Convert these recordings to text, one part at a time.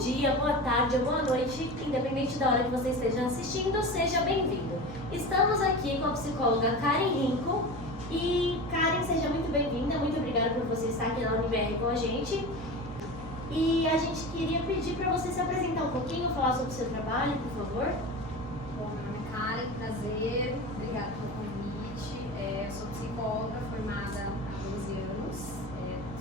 dia, boa tarde ou boa noite, independente da hora que você esteja assistindo, seja bem-vindo. Estamos aqui com a psicóloga Karen Rinco e Karen, seja muito bem-vinda, muito obrigada por você estar aqui na UniBR com a gente. E a gente queria pedir para você se apresentar um pouquinho, falar sobre o seu trabalho, por favor. Bom, meu nome é Karen, prazer, obrigada pelo convite. Eu sou psicóloga formada há 12 anos,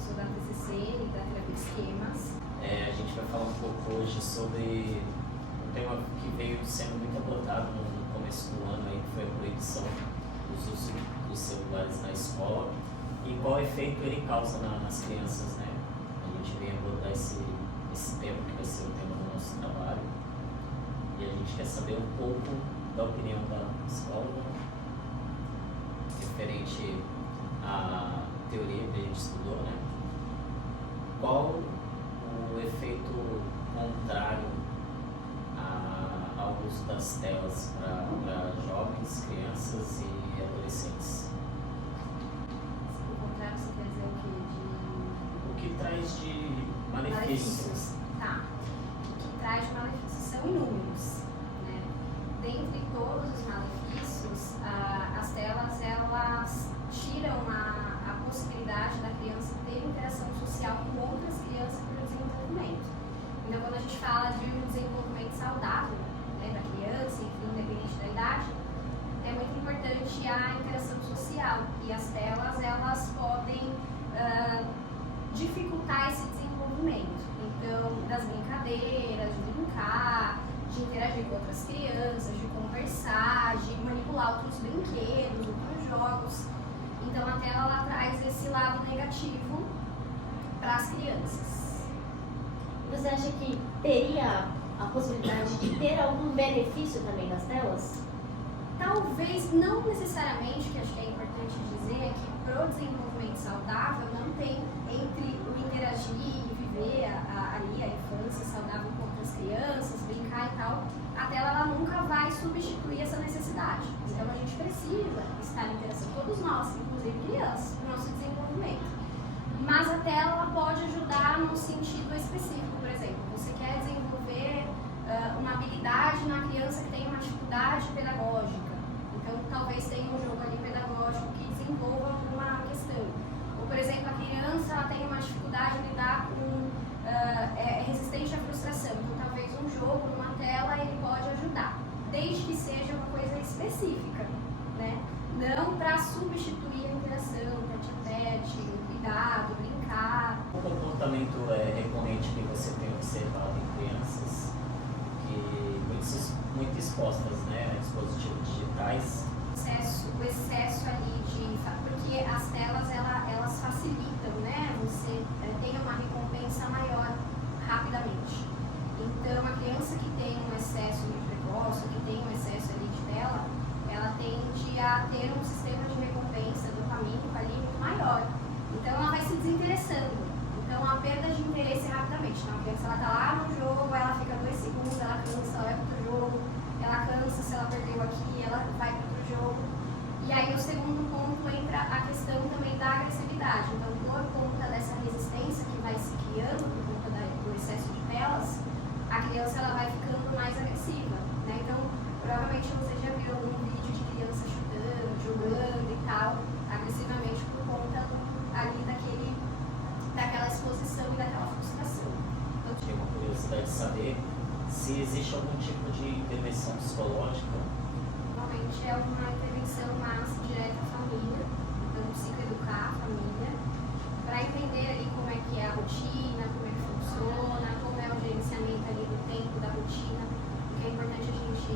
sou da TCC e da terapia de esquemas. A gente vai falar um pouco hoje sobre um tema que veio sendo muito abordado no começo do ano, aí, que foi a proibição do uso dos celulares na escola e qual efeito ele causa nas crianças, né? A gente vem abordar esse tema que vai ser o tema do nosso trabalho e a gente quer saber um pouco da opinião da psicóloga referente à teoria que a gente estudou, né? Qual o efeito contrário ao uso das telas para jovens, crianças e adolescentes? O contrário, você quer dizer o quê? O que traz de malefícios? Tá. O que traz de malefícios são inúmeros, né? Dentre todos os malefícios, as telas, elas tiram a possibilidade da criança ter interação social com outras crianças para o desenvolvimento. Então, quando a gente fala de um desenvolvimento saudável, né, da criança, enfim, independente da idade, é muito importante a interação social. E as telas, elas podem dificultar esse desenvolvimento. Então, das brincadeiras, de brincar, de interagir com outras crianças, de conversar, de manipular outros brinquedos, outros jogos. Então, a tela, ela traz esse lado negativo para as crianças. Você acha que teria a possibilidade de ter algum benefício também das telas? Talvez, não necessariamente, que acho que é importante dizer, é que para o desenvolvimento saudável não tem entre o interagir e viver ali a infância saudável com outras crianças, brincar e tal, a tela ela nunca vai substituir essa necessidade. Então a gente precisa estar em interação, todos nós, inclusive crianças, para o nosso desenvolvimento. Mas a tela ela pode ajudar num sentido específico. Por exemplo, você quer desenvolver uma habilidade na criança que tem uma dificuldade pedagógica. Então, talvez tenha um jogo ali pedagógico que desenvolva alguma questão. Ou, por exemplo, a criança ela tem uma dificuldade de lidar com... é resistente à frustração. Então, talvez um jogo numa tela ele pode ajudar, desde que seja uma coisa específica, né? Não para substituir a interação, tete-a-tete, cuidado, brincar. O comportamento recorrente que você tem observado em crianças que muito expostas, né, a dispositivos digitais? O excesso ali porque as telas elas facilitam, né? Você tem uma recompensa maior rapidamente. Então a criança que tem um excesso de precoce, que tem um excesso ali de tela, ela tende a ter um sistema de recompensa dopamínico ali muito maior. Então ela vai se desinteressando. Então a perda de interesse rapidamente. Então a criança ela tá lá no jogo, ela fica 2 segundos, ela cansa, ela vai para outro jogo, ela cansa, se ela perdeu aqui, ela vai para outro jogo. E aí o segundo ponto entra a questão também da agressividade. Então por conta dessa resistência que vai se criando por conta do excesso de telas, a criança ela vai ficando mais agressiva, né? Então provavelmente você já viu algum vídeo de criança chutando, jogando e tal, agressivamente por conta ali daquela exposição e daquela frustração. Eu tinha uma curiosidade de saber se existe algum tipo de intervenção psicológica. Normalmente é uma intervenção mais direta à família, então psicoeducar a família, para entender ali como é que é a rotina, como é que funciona, como é o gerenciamento ali do tempo, da rotina. O que é importante a gente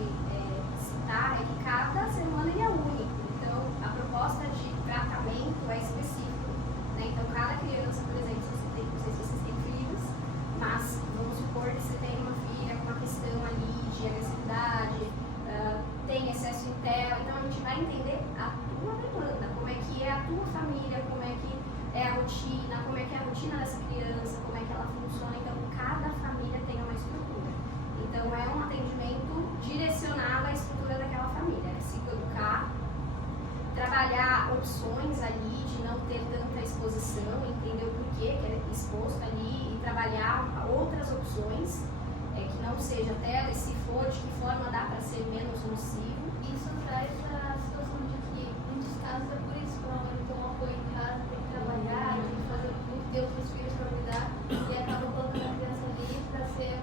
citar é que cada ser humano ele é único, então a proposta de tratamento é específica, né? Então cada criança, por exemplo, não sei se vocês têm filhos, mas vamos supor que você tem uma filha com uma questão ali de agressividade, tem excesso em tela, então a gente vai entender a tua demanda, como é que é a tua família, como é que é a rotina, como é que é a rotina dessa criança, como é que ela funciona. Então cada família tem uma estrutura. Então é um atendimento direcionado à estrutura daquela família, é psicoeducar, trabalhar opções ali de não ter tanta exposição, entender o porquê que é exposto ali e trabalhar outras opções opções, que não seja tela, e se for, de que forma dá para ser menos nocivo. Isso traz a situação de que, em muitos casos, é por isso que a mãe toma apoio em casa, tem que trabalhar, tem que fazer muito, ter outros filhos para cuidar, e acaba colocando a criança ali para ser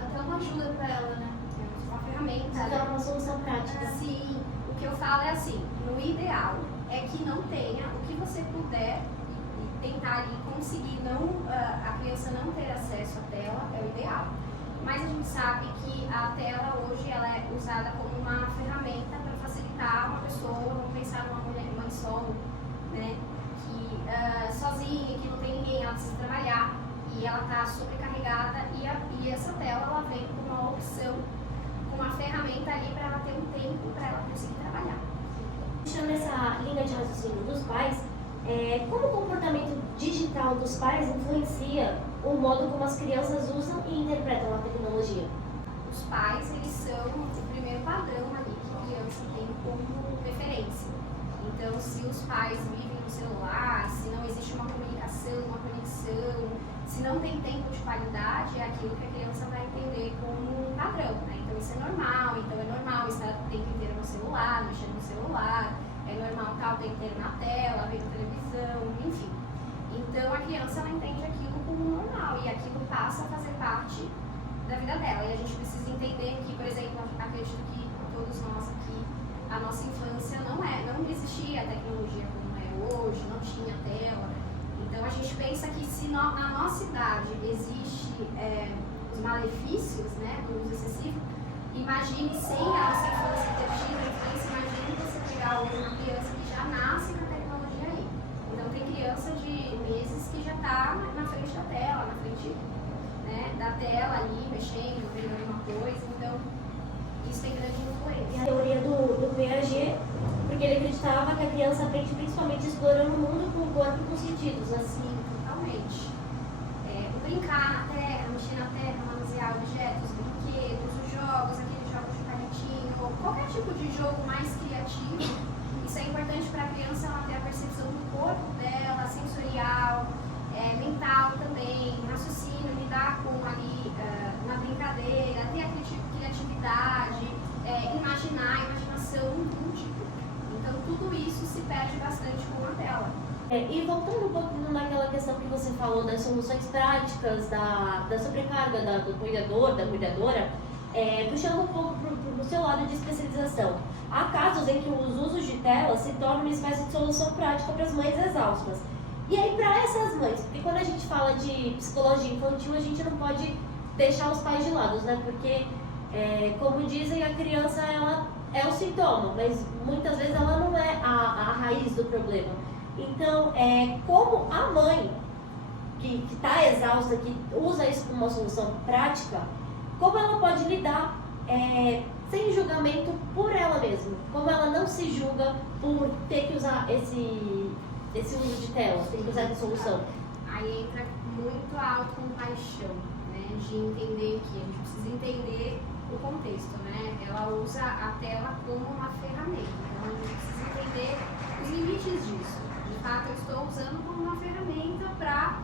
até uma ajuda para ela, né? Uma ferramenta. Isso é uma solução prática. Sim, o que eu falo é assim, no ideal é que não tenha, o que você puder e tentar ali conseguir a criança não ter acesso à tela é o ideal. Mas a gente sabe que a tela hoje ela é usada como uma ferramenta para facilitar uma pessoa, vamos pensar numa mãe solo, né, que sozinha, que não tem ninguém, ela precisa trabalhar e ela está sobrecarregada e essa tela ela vem com uma opção, com uma ferramenta ali para ela ter um tempo para ela conseguir trabalhar. Puxando essa linha de raciocínio dos pais, como o comportamento digital dos pais influencia o modo como as crianças usam e interpretam a tecnologia? Os pais, eles são o primeiro padrão ali que a criança tem como referência. Então, se os pais vivem no celular, se não existe uma comunicação, uma conexão, se não tem tempo de qualidade, é aquilo que a criança vai entender como um padrão, né? Então, isso é normal estar o tempo inteiro no celular, mexendo no celular, é normal estar o tempo inteiro na tela, vendo televisão, enfim. Então, a criança, ela entende aquilo como normal e aquilo passa a fazer parte da vida dela. E a gente precisa entender que, por exemplo, acredito que todos nós aqui, a nossa infância não existia a tecnologia como é hoje, não tinha tela. Então, a gente pensa que se na nossa idade existe os malefícios, né, do uso excessivo, imagine sem a nossa infância ter tido a infância, imagine você pegar hoje uma criança que já nasce com a tecnologia aí. Então, tem criança de meses que já está na frente da tela, na frente, né, da tela ali, mexendo, vendo alguma coisa. Então, isso tem grande influência. A teoria do Piaget, porque ele acreditava que a criança aprende principalmente explorando o mundo com o corpo e com os sentidos, assim. Totalmente. O brincar na terra, mexer na terra, manusear objetos, brinquedos, os jogos, aqueles jogos de palitinho, qualquer tipo de jogo mais criativo. Isso é importante para a criança ela ter a percepção do corpo dela, sensorial, mental também, raciocínio, lidar com ali na brincadeira, ter a criatividade, imaginação lúdica. Então tudo isso se perde bastante com a tela. E voltando um pouco naquela questão que você falou das soluções práticas, da sobrecarga do cuidador, da cuidadora, puxando um pouco para o seu lado de especialização. Há casos em que os usos de tela se tornam uma espécie de solução prática para as mães exaustas. E aí, para essas mães, porque quando a gente fala de psicologia infantil, a gente não pode deixar os pais de lado, né? Porque, como dizem, a criança ela é o sintoma, mas muitas vezes ela não é a raiz do problema. Então, como a mãe que está exausta, que usa isso como uma solução prática, como ela pode lidar sem julgamento por ela mesma? Como ela não se julga por ter que usar esse uso de tela, ter que usar essa solução? Aí entra muito a autocompaixão, né? De entender que a gente precisa entender o contexto, né? Ela usa a tela como uma ferramenta, então a gente precisa entender os limites disso. De fato, eu estou usando como uma ferramenta para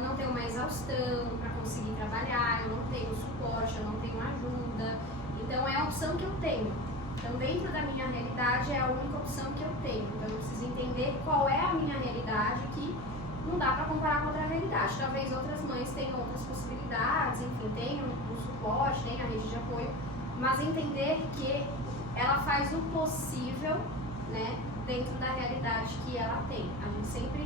não ter uma exaustão, para conseguir trabalhar, eu não tenho suporte, eu não tenho ajuda. Então, é a opção que eu tenho. Então, dentro da minha realidade, é a única opção que eu tenho. Então, eu preciso entender qual é a minha realidade, que não dá para comparar com outra realidade. Talvez outras mães tenham outras possibilidades, enfim, tenham um suporte, tenham a rede de apoio, mas entender que ela faz o possível, né, dentro da realidade que ela tem. A gente sempre,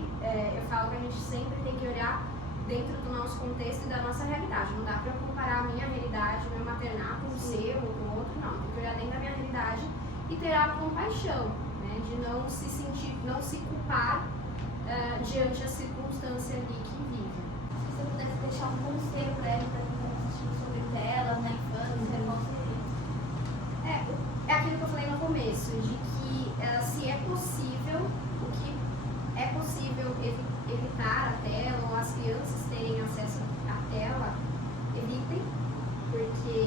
eu falo que a gente sempre tem que olhar dentro do nosso contexto e da nossa realidade. Não dá para eu comparar a minha realidade, o meu maternato, com o seu ou com o outro, não. Tem que olhar dentro da minha realidade e ter a compaixão, né, de não se sentir, não se culpar diante da circunstância ali que vive. Se você pudesse deixar um conselho para ela, para quem está assistindo sobre telas na infância, qual seria? É aquilo que eu falei no começo, de que se é possível, o que é possível evitar a tela, ou as crianças terem acesso à tela, evitem, porque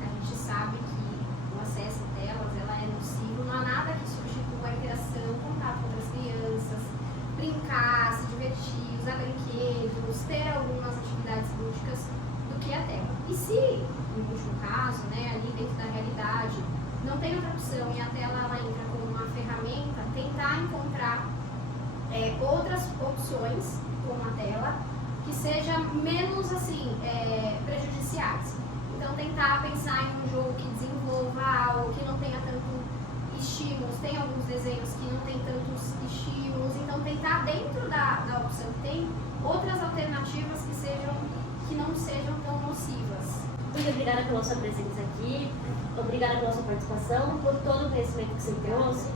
a gente sabe que o acesso a telas ela é nocivo, não há nada que substitua a interação, contato com outras crianças, brincar, se divertir, usar brinquedos, ter algumas atividades lúdicas E se, no último caso, né, ali dentro da realidade, não tem outra opção e a tela ela entra como uma ferramenta, tentar encontrar outras opções com a tela que sejam menos assim, prejudiciais. Então tentar pensar em um jogo que desenvolva algo, que não tenha tanto estímulos, tem alguns desenhos que não tem tantos estímulos, então tentar dentro da opção que tem, outras alternativas que não sejam tão nocivas. Muito obrigada pela sua presença aqui, obrigada pela sua participação, por todo o conhecimento que você trouxe.